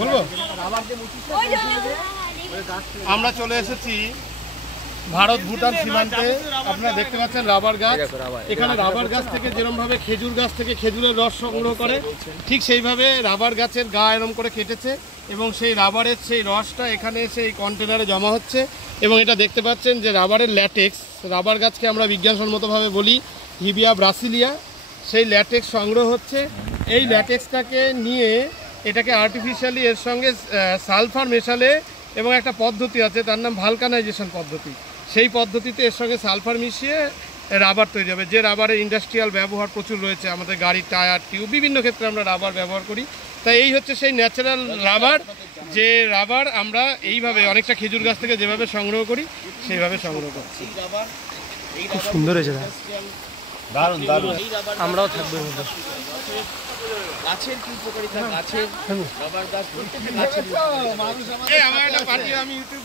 বলবো আমরা চলে এসেছি ভারত ভুটান সীমান্তে। আপনারা দেখতে পাচ্ছেন রাবার গাছ। এখানে রাবার গাছ থেকে যেরকমভাবে খেজুর গাছ থেকে খেজুরের রস সংগ্রহ করে, ঠিক সেইভাবে রাবার গাছের গা এরম করে কেটেছে এবং সেই রাবারের সেই রসটা এখানে এসে এই কন্টেনারে জমা হচ্ছে। এবং এটা দেখতে পাচ্ছেন যে রাবারের ল্যাটেক্স, রাবার গাছকে আমরা বিজ্ঞানসম্মতভাবে বলি হিবিয়া ব্রাসিলিয়া, সেই ল্যাটেক্স সংগ্রহ হচ্ছে। এই ল্যাটেক্সটাকে নিয়ে এটাকে আর্টিফিশিয়ালি এর সঙ্গে সালফার মেশালে এবং একটা পদ্ধতি আছে তার নাম ভালকানাইজেশন পদ্ধতি, সেই পদ্ধতিতে এর সঙ্গে সালফার মিশিয়ে রাবার তৈরি হবে। যে রাবারের ইন্ডাস্ট্রিয়াল ব্যবহার প্রচুর রয়েছে, আমাদের গাড়ি টায়ার টিউব বিভিন্ন ক্ষেত্রে আমরা রাবার ব্যবহার করি। তাই এই হচ্ছে সেই ন্যাচারাল রাবার, যে রাবার আমরা এইভাবে অনেকটা খেজুর গাছ থেকে যেভাবে সংগ্রহ করি সেইভাবে সংগ্রহ করছি। খুব সুন্দর হয়েছে, দারুণ দারুণ। আমরাও থাকবো। গাছের কি উপকারিতা, গাছের রাবার গাছ প্রত্যেকটা গাছের আমার একটা পার্টি আমি ইউটিউব